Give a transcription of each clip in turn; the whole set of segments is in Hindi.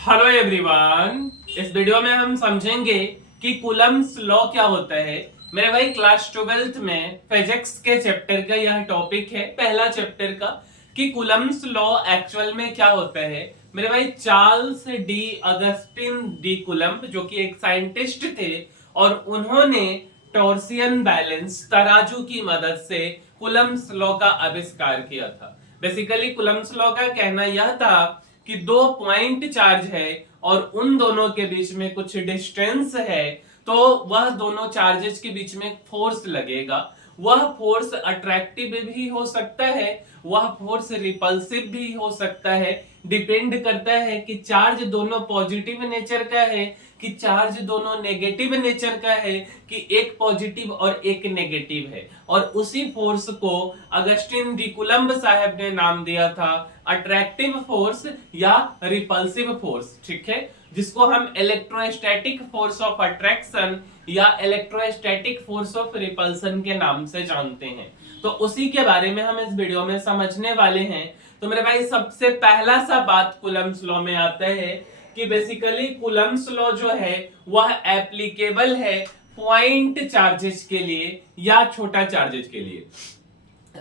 Hello everyone. इस वीडियो में हम समझेंगे कि कूलम्स लॉ क्या होता है। मेरे भाई क्लास 12th में फिजिक्स के चैप्टर का यह टॉपिक है, पहला चैप्टर का, कि कूलम्स लॉ एक्चुअल में क्या होता है। मेरे भाई Charles de Augustine D coulomb, जो कि एक साइंटिस्ट थे, और उन्होंने टॉर्सियन बैलेंस तराजू की मदद से कूलम्स लॉ का आविष्कार किया था। बेसिकली कूलम्स लॉ का कहना यह था कि दो पॉइंट चार्ज है और उन दोनों के बीच में कुछ डिस्टेंस है, तो वह दोनों चार्जेस के बीच में फोर्स लगेगा। वह फोर्स अट्रैक्टिव भी हो सकता है, वह फोर्स रिपल्सिव भी हो सकता है। डिपेंड करता है कि चार्ज दोनों पॉजिटिव नेचर का है कि चार्ज दोनों नेगेटिव नेचर का है, कि एक पॉजिटिव और एक नेगेटिव है। और उसी फोर्स को अगस्टिन डी कूलम्ब साहब ने नाम दिया था अट्रैक्टिव फोर्स या रिपल्सिव फोर्स। ठीक है, जिसको हम इलेक्ट्रोस्टैटिक फोर्स ऑफ अट्रैक्शन या इलेक्ट्रोस्टैटिक फोर्स ऑफ रिपल्सन के नाम से जानते हैं। तो उसी के बारे में हम इस वीडियो में समझने वाले हैं। तो मेरे भाई सबसे पहला सा बात कूलम्स लॉ में आता है कि बेसिकली कूलम्स लॉ जो है वह एप्लीकेबल है पॉइंट चार्जेस के लिए या छोटा चार्जेस के लिए।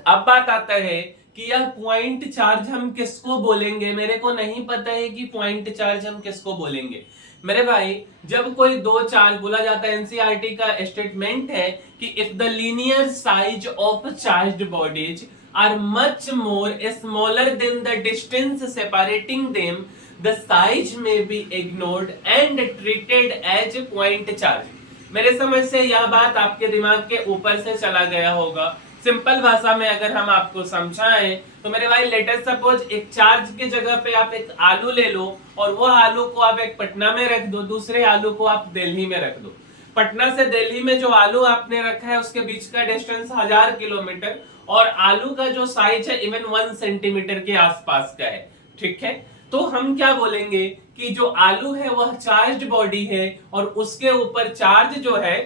अब बात आता है कि यह पॉइंट चार्ज हम किसको बोलेंगे। मेरे को नहीं पता है कि पॉइंट चार्ज हम किसको बोलेंगे। मेरे भाई जब कोई दो चार्ज बोला जाता है, एनसीईआरटी का स्टेटमेंट है कि if the linear size of charged bodies are much more smaller than the distance separating them, the size may be ignored and treated as point charge. मेरे समझ से यह बात आपके दिमाग के ऊपर से चला गया होगा। सिंपल भाषा में अगर हम आपको समझाएं तो मेरे भाई लेटर सपोज एक चार्ज के जगह पे आप एक आलू ले लो और वो आलू को आप एक पटना में रख दो, दूसरे आलू को आप दिल्ली में रख दो। पटना से दिल्ली में जो आलू आपने रखा है उसके बीच का डिस्टेंस 1000 किलोमीटर और आलू का जो साइज है इवन 1 सेंटीमीटर के आसपास का है। ठीक है, तो हम क्या बोलेंगे कि जो आलू है वह चार्ज्ड बॉडी है और उसके ऊपर चार्ज जो है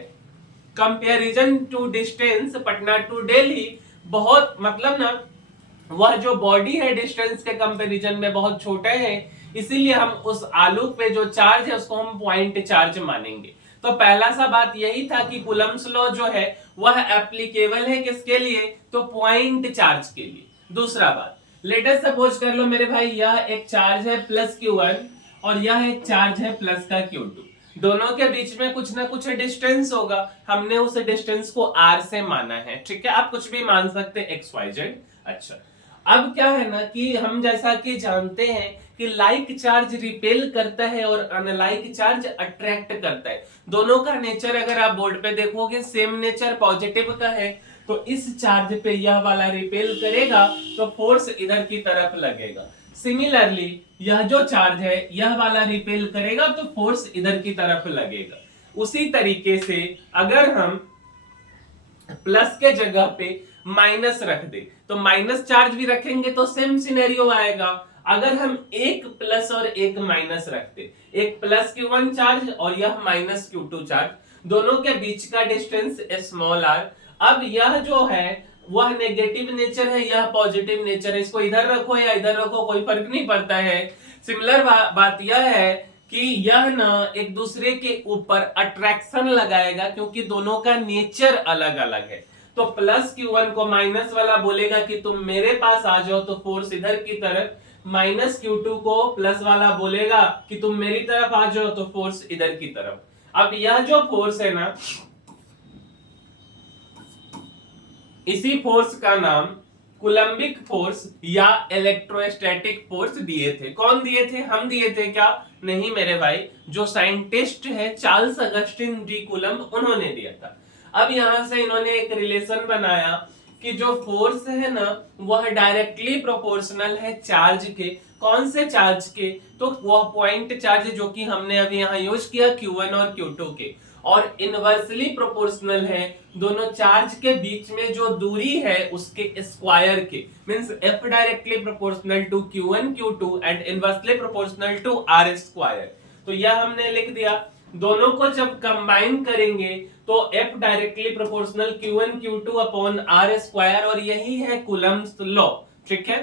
comparison to distance Patna to Delhi बहुत मतलब ना वह जो बॉडी है डिस्टेंस के कंपैरिजन में बहुत छोटा है, इसीलिए हम उस आलू पे जो चार्ज है उसको हम पॉइंट चार्ज मानेंगे। तो पहला सा बात यही था कि कूलम्स लॉ जो है वह एप्लीकेबल है किसके लिए, तो पॉइंट चार्ज के लिए। दूसरा बात, लेटर सपोज कर लो मेरे भाई यह एक चार्ज है प्लस Q1 और यह एक चार्ज है प्लस का Q2। दोनों के बीच में कुछ ना कुछ डिस्टेंस होगा, हमने उस डिस्टेंस को r से माना है। ठीक है, आप कुछ भी मान सकते हैं XYZ। अच्छा, अब क्या है ना कि हम जैसा कि जानते हैं कि लाइक चार्ज रिपेल करता है और अनलाइक चार्ज अट्रैक्ट करता है। दोनों का नेचर अगर आप बोर्ड पे देखोगे सेम नेचर पॉजिटिव का है, तो इस चार्ज पे यह वाला रिपेल करेगा तो फोर्स इधर की तरफ लगेगा। सिमिलरली यह जो चार्ज है यह वाला रिपेल करेगा तो फोर्स इधर की तरफ लगेगा। उसी तरीके से अगर हम प्लस के जगह पे माइनस रख दे तो माइनस चार्ज भी रखेंगे तो सेम सिनेरियो आएगा। अगर हम एक प्लस और एक माइनस रखते, एक प्लस Q1 चार्ज और यह माइनस Q2 चार्ज, दोनों के बीच का डिस्टेंस स्मॉल r। अब यह जो है वह नेगेटिव नेचर है, यह पॉजिटिव नेचर है, इसको इधर रखो या इधर रखो कोई फर्क नहीं पड़ता है। सिमिलर बात यह है कि यह ना एक दूसरे के ऊपर अट्रैक्शन लगाएगा क्योंकि दोनों का नेचर अलग अलग है। तो प्लस Q1 को माइनस वाला बोलेगा कि तुम मेरे पास आ जाओ तो फोर्स इधर की तरफ, माइनस Q2 को प्लस वाला बोलेगा कि तुम मेरी तरफ आ जाओ तो फोर्स इधर की तरफ। अब यह जो फोर्स है ना, इसी फोर्स का नाम कूलम्बिक फोर्स या इलेक्ट्रोस्टैटिक फोर्स दिए थे। कौन दिए थे, हम दिए थे क्या, नहीं मेरे भाई, जो साइंटिस्ट है चार्ल्स अगस्टिन डी कूलम्ब उन्होंने दिया था। अब यहां से इन्होंने एक रिलेशन बनाया कि जो फोर्स है ना वह डायरेक्टली प्रोपोर्शनल है चार्ज के। कौन से चार्ज के, तो वह पॉइंट चार्ज जो कि हमने अभी यहाँ यूज किया Q1 और Q2 के, और इनवर्सली प्रोपोर्शनल है दोनों चार्ज के बीच में जो दूरी है उसके स्क्वायर के। Means F directly proportional to Q1 Q2 and inversely proportional to R square. तो यह हमने लिख दिया। दोनों को जब कंबाइन करेंगे तो F directly proportional Q1 Q2 upon R square, और यही है कूलम्स लॉ। ठीक है,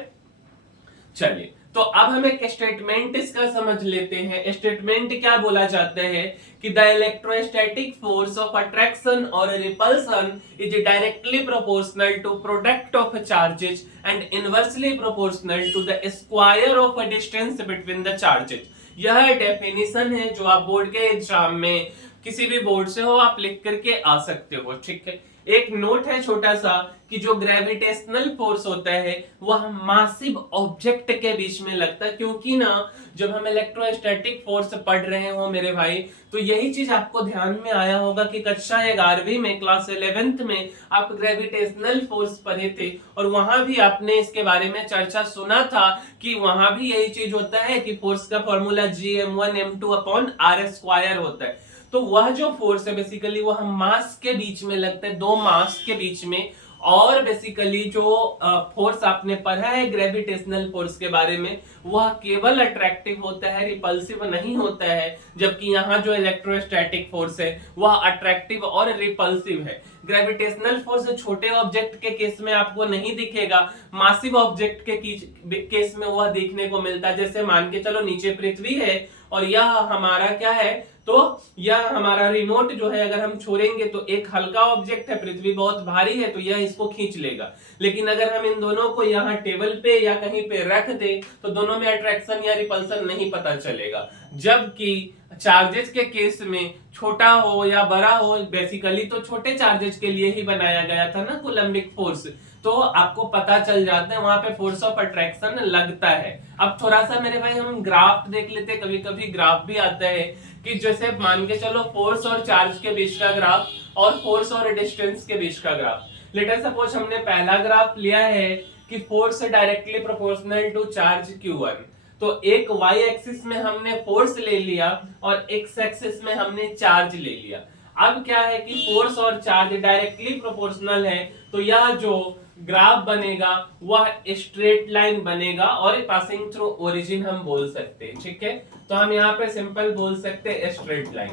चलिए तो अब हम एक स्टेटमेंट इसका समझ लेते हैं। स्टेटमेंट क्या बोला जाता है कि the electrostatic force of attraction और repulsion is directly proportional to product of charges and inversely proportional to the square of a distance between the charges. यह डेफिनेशन है जो आप बोर्ड के एग्जाम में किसी भी बोर्ड से हो आप लिख करके आ सकते हो। ठीक है, एक नोट है छोटा सा कि जो ग्रेविटेशनल फोर्स होता है वह मासिव ऑब्जेक्ट के बीच में लगता है, क्योंकि ना जब हम इलेक्ट्रोस्टैटिक फोर्स पढ़ रहे हो मेरे भाई तो यही चीज आपको ध्यान में आया होगा कि कक्षा 11वीं में क्लास 11th में आप ग्रेविटेशनल फोर्स पढ़े थे और वहां भी आपने इसके बारे में चर्चा सुना था कि वहां भी यही चीज होता है कि फोर्स का फॉर्मूला Gm1m2/r² होता है। तो वह जो फोर्स है बेसिकली वह मास के बीच में लगता है, दो मास के बीच में। और बेसिकली जो फोर्स आपने पढ़ा है ग्रेविटेशनल फोर्स के बारे में वह केवल अट्रैक्टिव होता है, रिपल्सिव नहीं होता है, जबकि यहाँ जो इलेक्ट्रोस्टैटिक फोर्स है वह अट्रैक्टिव और रिपल्सिव है। ग्रेविटेशनल फोर्स छोटे ऑब्जेक्ट के केस में आपको नहीं दिखेगा, मासिव ऑब्जेक्ट के केस में वह देखने को मिलता है। जैसे मान के चलो नीचे पृथ्वी है और यह हमारा क्या है, तो यह हमारा रिमोट जो है अगर हम छोड़ेंगे तो एक हल्का ऑब्जेक्ट है, पृथ्वी बहुत भारी है तो यह इसको खींच लेगा। लेकिन अगर हम इन दोनों को यहाँ टेबल पे या कहीं पे रख दे तो दोनों में अट्रैक्शन या रिपल्सन नहीं पता चलेगा। जबकि चार्जेस के केस में छोटा हो या बड़ा हो, बेसिकली तो छोटे चार्जेस के लिए ही बनाया गया था ना कूलम्बिक फोर्स, तो आपको पता चल जाता है वहां पे फोर्स ऑफ अट्रैक्शन लगता है। अब थोड़ा सा मेरे भाई हम ग्राफ देख लेते, कभी कभी ग्राफ भी आता है कि जैसे मान के चलो फोर्स और चार्ज के बीच का ग्राफ और फोर्स और डिस्टेंस के बीच का ग्राफ। लेट अस सपोज हमने पहला ग्राफ लिया है कि force directly proportional to charge Q1, तो एक y एक्सिस में हमने फोर्स ले लिया और x एक्सिस में हमने चार्ज ले लिया। अब क्या है कि फोर्स और चार्ज डायरेक्टली प्रोपोर्शनल है तो यह जो ग्राफ बनेगा वह स्ट्रेट लाइन बनेगा और पासिंग थ्रू ओरिजिन हम बोल सकते हैं। ठीक है, तो हम यहाँ पे सिंपल बोल सकते हैं स्ट्रेट लाइन।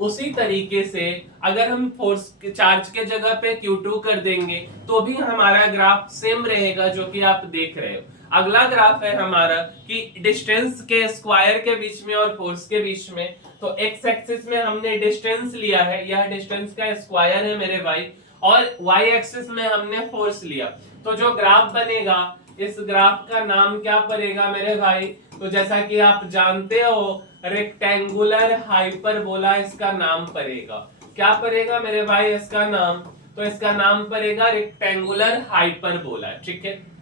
उसी तरीके से अगर हम फोर्स चार्ज के जगह पे Q2 कर देंगे तो भी हमारा ग्राफ सेम रहेगा जो कि आप देख रहे हो। अगला ग्राफ है हमारा कि डिस्टेंस के स्क्वायर के बीच में और फोर्स के बीच में, तो एक्स एक्सिस में हमने डिस्टेंस लिया है, यह डिस्टेंस का स्क्वायर है मेरे भाई, और वाई एक्सिस में हमने फोर्स लिया। तो जो ग्राफ बनेगा इस ग्राफ का नाम क्या पड़ेगा मेरे भाई, तो जैसा कि आप जानते हो रेक्टेंगुलर हाइपरबोला इसका नाम पड़ेगा। क्या पड़ेगा मेरे भाई इसका नाम, तो इसका नाम पड़ेगा रेक्टेंगुलर हाइपरबोला। ठीक है,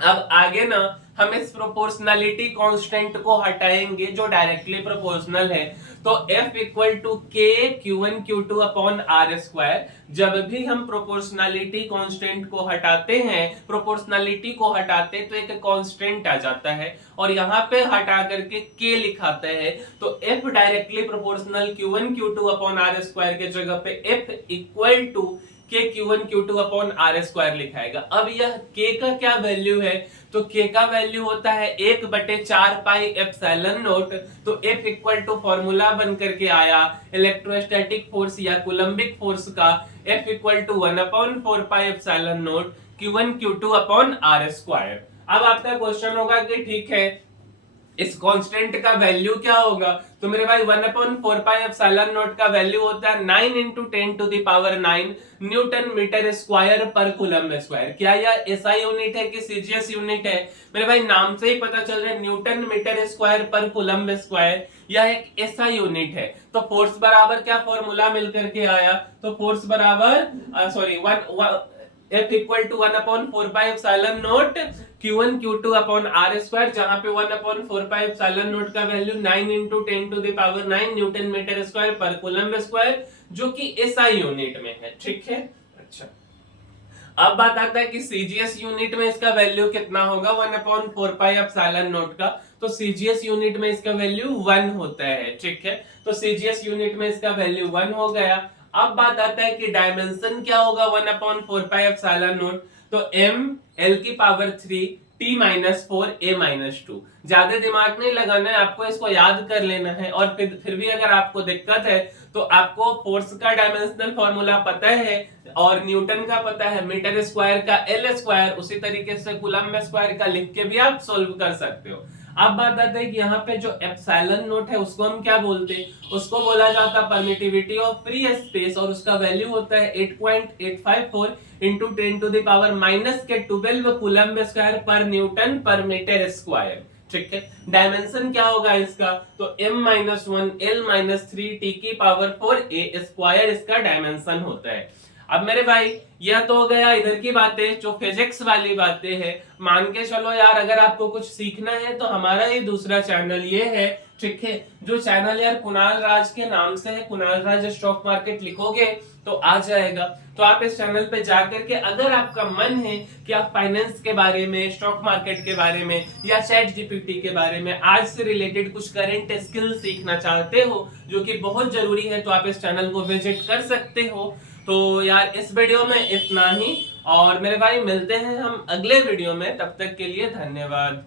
अब आगे ना हम इस प्रोपोर्शनलिटी कांस्टेंट को हटाएंगे जो डायरेक्टली प्रोपोर्शनल है, तो F equal to K Q1 Q2 upon R²। जब भी हम प्रोपोर्शनलिटी कांस्टेंट को हटाते हैं, प्रोपोर्शनलिटी को हटाते तो एक कांस्टेंट आ जाता है और यहाँ पे हटा करके K लिखाते हैं, तो F directly proportional Q1 Q2 upon R² के जगह पे F equal to K Q1 Q2 upon R² लिखाएगा। अब यह K का क्या वैल्यू है, तो K का वैल्यू होता है 1/4 पाई एप्सिलॉन नॉट। तो F इक्वल टू फॉर्मूला बन करके आया इलेक्ट्रोस्टैटिक फोर्स या कूलम्बिक फोर्स का, F equal to 1/4 pi epsilon naught Q1 Q2 upon R²। अब आपका क्वेश्चन होगा कि ठीक है इस कांस्टेंट का वैल्यू क्या होगा, तो मेरे भाई 1/4 पाई एप्सिलॉन नॉट का वैल्यू होता है 9 × 10⁹ न्यूटन मीटर स्क्वायर पर कूलम्ब स्क्वायर। क्या यह एसआई यूनिट है कि सीजीएस यूनिट है, मेरे भाई नाम से ही पता चल रहा है न्यूटन मीटर स्क्वायर पर कूलम्ब स्क्वायर, यह एक एसआई यूनिट है। तो फोर्स बराबर क्या फॉर्मूला मिलकर के आया, तो फोर्स बराबर F equal to 1/4 pi epsilon naught Q1 Q2 upon R², जहां पे 1/4 पाई एप्सिलॉन नॉट का वैल्यू 9 × 10⁹ न्यूटन मीटर स्क्वायर पर कूलम्ब स्क्वायर, जो कि एसआई यूनिट में है। ठीक है, अच्छा अब बात आता है कि सीजीएस यूनिट में इसका वैल्यू कितना होगा 1/4 पाई एप्सिलॉन नॉट का, तो सीजीएस यूनिट में इसका वैल्यू 1 होता है। ठीक है, तो सीजीएस यूनिट में इसका वैल्यू 1 हो गया। अब बात आता है कि डायमेंशन क्या होगा 1/4 पाई एप्सिलॉन नॉट, तो m L⁻³ T-4 A-2। ज्यादा दिमाग नहीं लगाना है, आपको इसको याद कर लेना है। और फिर भी अगर आपको दिक्कत है तो आपको फोर्स का डायमेंशनल फॉर्मूला पता है और न्यूटन का पता है, मीटर स्क्वायर का L², उसी तरीके से कूलम्ब स्क्वायर का लिख के भी आप सोल्व कर सकते हो। अब बात आती है कि यहाँ पे जो एप्सिलॉन नोट है उसको हम क्या बोलते हैं, उसको बोला जाता है परमिटिविटी ऑफ फ्री स्पेस, और उसका वैल्यू होता है 8.854 इंटू 10⁻⁻12 कूलम स्क्वायर पर न्यूटन पर मीटर स्क्वायर। ठीक है, डायमेंशन क्या होगा इसका, तो m-1 l-3 t की पावर 4 a स्क्वायर इसका डायमेंशन होता है। अब मेरे भाई यह तो हो गया इधर की बातें, जो फिजिक्स वाली बातें हैं। मान के चलो यार, अगर आपको कुछ सीखना है तो हमारा ये दूसरा चैनल ये है, ठीक है, जो चैनल यार कुणाल राज के नाम से है, कुणाल राज स्टॉक मार्केट लिखोगे तो आ जाएगा। तो आप इस चैनल पे जाकर के अगर आपका मन है कि आप फाइनेंस के बारे में, स्टॉक मार्केट के बारे में या चैट जीपीटी के बारे में आज से रिलेटेड कुछ करंट स्किल सीखना चाहते हो जो कि बहुत जरूरी है, तो आप इस चैनल को विजिट कर सकते हो। तो यार इस वीडियो में इतना ही, और मेरे भाई मिलते हैं हम अगले वीडियो में, तब तक के लिए धन्यवाद।